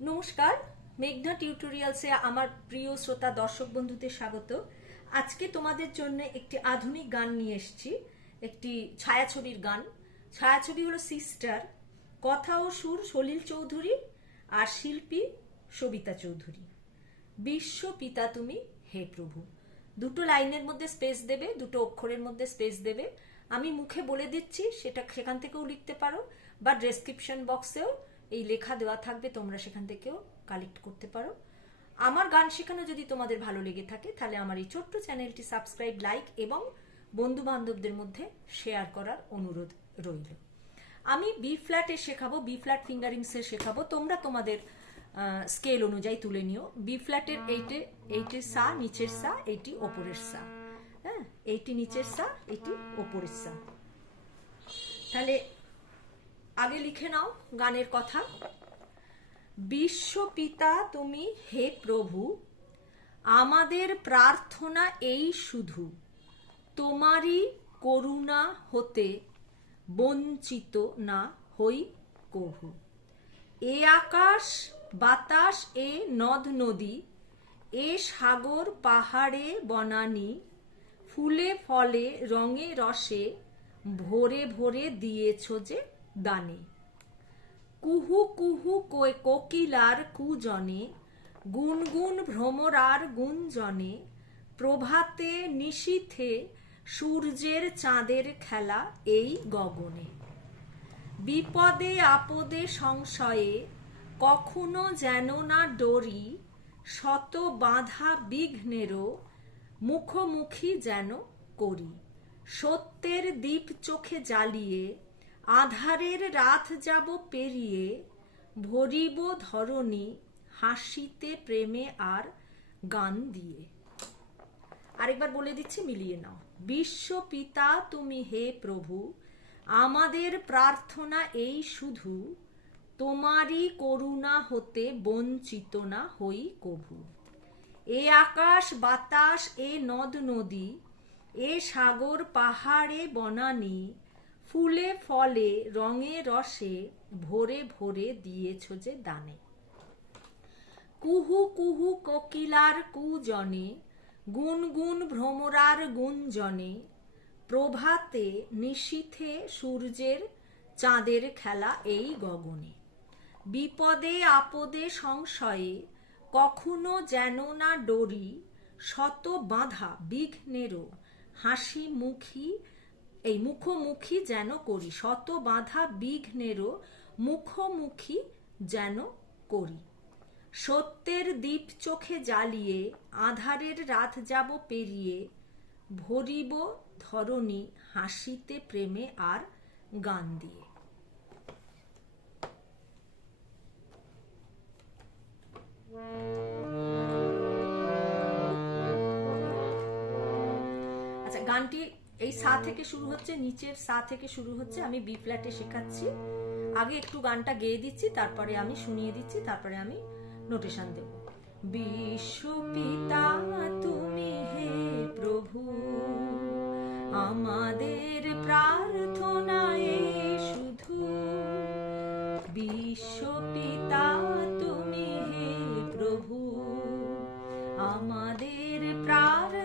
নমস্কার, মেঘনা টিউটোরিয়ালসে আমার প্রিয় শ্রোতা দর্শক বন্ধুদের স্বাগত। আজকে তোমাদের জন্য একটি আধুনিক গান নিয়ে এসেছি, একটি ছায়াছবির গান। ছায়াছবি হলো সিস্টার কথা ও সুর সলিল চৌধুরী আর শিল্পী সবিতা চৌধুরী। বিশ্ব পিতা তুমি, হে প্রভু। দুটো লাইনের মধ্যে স্পেস দেবে, দুটো অক্ষরের মধ্যে স্পেস দেবে। আমি মুখে বলে দিচ্ছি, সেটা সেখান থেকেও লিখতে পারো, বা ডেসক্রিপশন বক্সেও এই লেখা দেওয়া থাকবে, তোমরা সেখান থেকেও কালেক্ট করতে পারো। আমার গান শেখানো যদি তোমাদের ভালো লেগে থাকে, তাহলে আমার এই ছোট্ট চ্যানেলটি সাবস্ক্রাইব লাইক এবং বন্ধু বান্ধবদের মধ্যে শেয়ার করার অনুরোধ রইল। আমি বি ফ্ল্যাটে শেখাবো বি ফ্ল্যাট ফিঙ্গারিংসে শেখাবো। তোমরা তোমাদের স্কেল অনুযায়ী তুলে নিও। বি ফ্ল্যাটের এইটে এইটে সা, নিচের সা, এইটি ওপরের সা। হ্যাঁ এইটি নিচের সা এটি ওপরের সা। তাহলে আগে লিখে নাও গানের কথা। বিশ্বপিতা তুমি হে প্রভু, আমাদের প্রার্থনা এই শুধু, তোমারই করুণা হতে বঞ্চিত না হই কভু এ আকাশ, বাতাস, এ নদ নদী, এ সাগর, পাহাড়ে বনানি, ফুলে ফলে রঙে রসে, ভরে ভরে দিয়েছ যে দানে। কুহু কুহু কোকিলার কুজনে, গুনগুন ভ্রমরার গুঞ্জনে, প্রভাতে নিশীথে সূর্যের চাঁদের খেলা এই গগনে। বিপদে আপদে সংশয়ে কখনো যেন না ডরি, শত বাধা বিঘ্নেরও মুখোমুখি যেন করি। সত্যের দ্বীপ চোখে জ্বালিয়ে আধারের রাত যাব পেরিয়ে ভরিব ধরণী হাসিতে প্রেমে আর গান দিয়ে। আরেকবার বলে দিচ্ছি, মিলিয়ে নাও। বিশ্ব পিতা তুমি হে প্রভু, আমাদের প্রার্থনা এই শুধু, তোমারই করুণা হতে বঞ্চিত না হই কভু। এ আকাশ বাতাস, এ নদ নদী, এ সাগর পাহাড়ে বনানি ফুলে ফলে, রঙে রসে, ভরে ভরে দিয়েছ যে দানে। কুহু কুহু কোকিলার কুজনে, গুনগুন ভ্রমরার গুঞ্জনে, প্রভাতে নিশীথে সূর্যের চাঁদের খেলা এই গগনে। বিপদে আপদে সংশয়ে, কখনো যেন না ডরি, শত বাঁধা বিঘ্নেরও হাসি মুখী এই মুখোমুখি যেন করি শত বাঁধা বিঘ্নেরও মুখোমুখি যেন করি। সত্যের দ্বীপ চোখে জ্বালিয়ে, আধারের রাত যাব পেরিয়ে, ভরিব ধরণী হাসিতে প্রেমে আর গান দিয়ে। আচ্ছা গানটি এই সা থেকে শুরু হচ্ছে, নিচের সা থেকে শুরু হচ্ছে, আমি বি ফ্ল্যাটে শেখাচ্ছি। আগে একটু গানটা গেয়ে দিচ্ছি, তারপরে আমি শুনিয়ে দিচ্ছি, তারপরে আমি নোটেশন দেব। বিশ্বপিতা, তুমি হে প্রভু, আমাদের প্রার্থনা শুধু। বিশ্বপিতা, তুমি হে প্রভু, আমাদের প্রার্থনা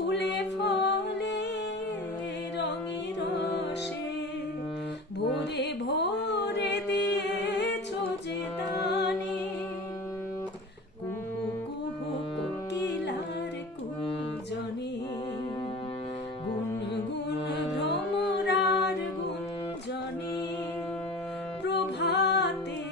ফুলে ফলে রঙে রসে ভোরে ভোরে দিয়েছ যে দানে। কুহু কুহু কোকিলার কুজনে গুনগুন ভ্রমরার গুঞ্জনে, প্রভাতে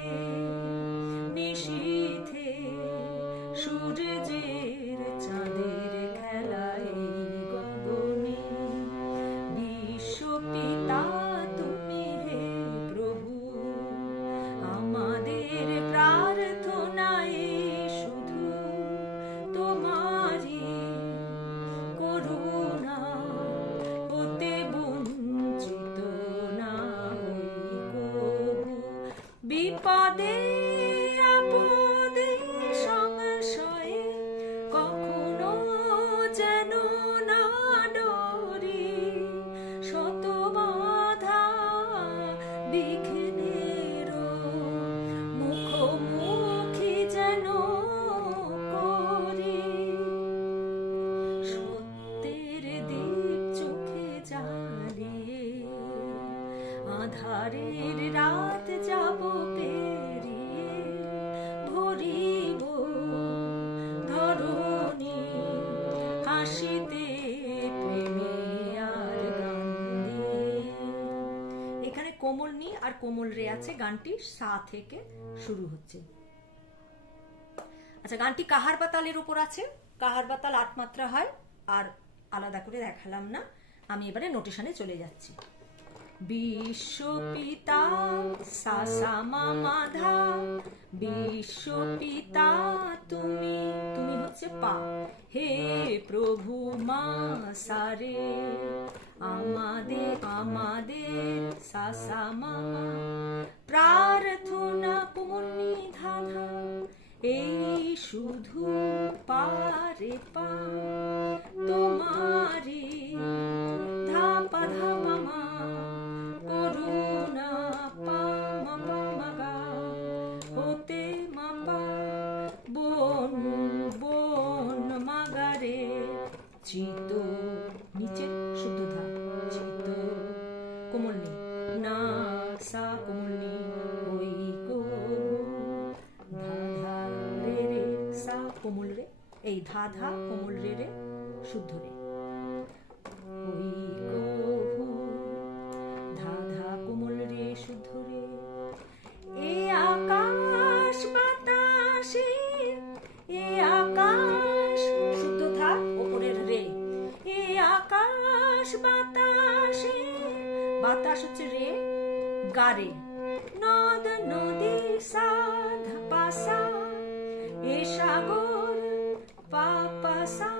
আর কোমল রে আছে গানটি সা থেকে শুরু হচ্ছে। আচ্ছা গানটি কাহার বাতালের উপর আছে? কাহার বাতাল আট মাত্রা হয়? আর আলাদা করে দেখালাম না। আমি এবারে নোটেশনে চলে যাচ্ছি। বিশ্বপিতা সাসা মামা ধা। বিশ্বপিতা তুমি তুমি হচ্ছে পা। হে প্রভু মা সারে আমাদের আমাদের সাসা মামা প্রার্থনা ধাধা এই শুধু পারে পা। তোমারি কোমল রে এই ধা ধা কোমল রে রে। শুদ্ধ রে ধা ধা কোমল রে শুদ্ধ রে। এ আকাশ বাতাসে, এ আকাশ শুদ্ধ ধা ওপরের রে। এ আকাশ বাতাসে, বাতাস হচ্ছে রে গারে নদ, নদী, সাধ পাসা এ সাগর পাপাসা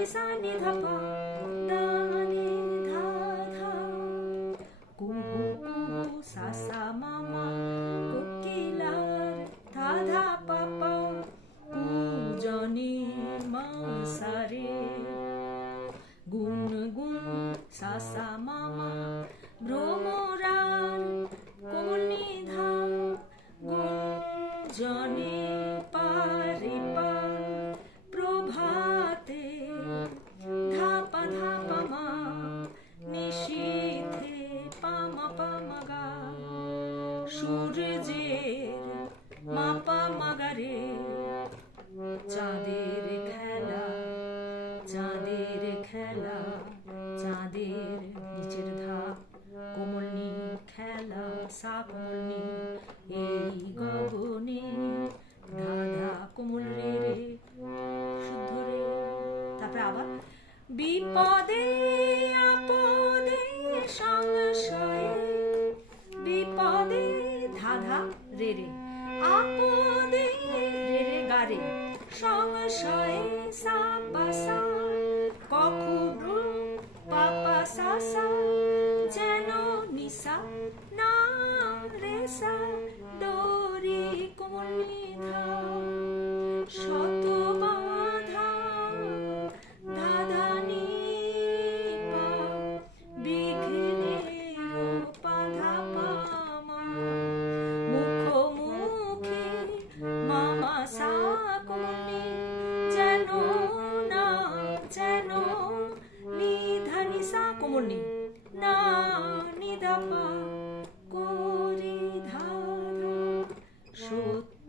নিদানি সানি ধাপা দানি ধা ধা কুহু কুহু সাসা মামা কোকিলার ধা ধা পাপা পূজনী মাসারে গুন গুন সাসা মামা ভ্রমরার কোমলি ধা গুঞ্জনে পারে চাঁদের খেলা, চাঁদের নিচের ধাপ কোমলনি খেলা সা কোমলনি এই গগনে ধাধা কোমল রে রে, শুদ্ধ রে। তারপরে আবার বিপদে, আপদে, সংশয়ে বিপদে রে রে, আপদে রে রে গারে, সংশয়ে কখনো পাপা সাসা যেন নিসা না রে সত্যের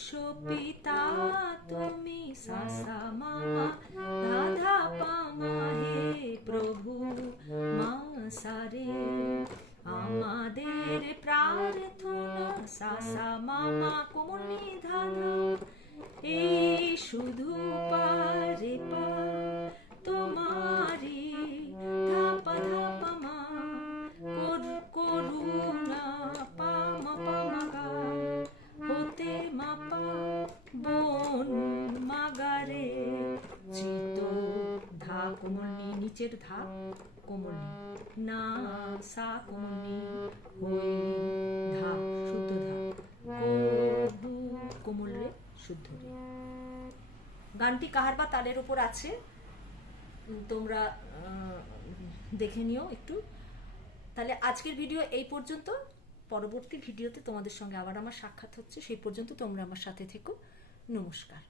Chopita tu me sasamama নিচের ধা কোমল নি না সা কোমল নি হই ধা শুদ্ধ ধা। কোমল রে শুদ্ধ রে গানটি কাহার বা তালের উপর আছে? তোমরা দেখে নিও একটু। তাহলে আজকের ভিডিও এই পর্যন্ত। পরবর্তী ভিডিওতে তোমাদের সঙ্গে আবার আমার সাক্ষাৎ হচ্ছে। সেই পর্যন্ত তোমরা আমার সাথে থেকো। নমস্কার।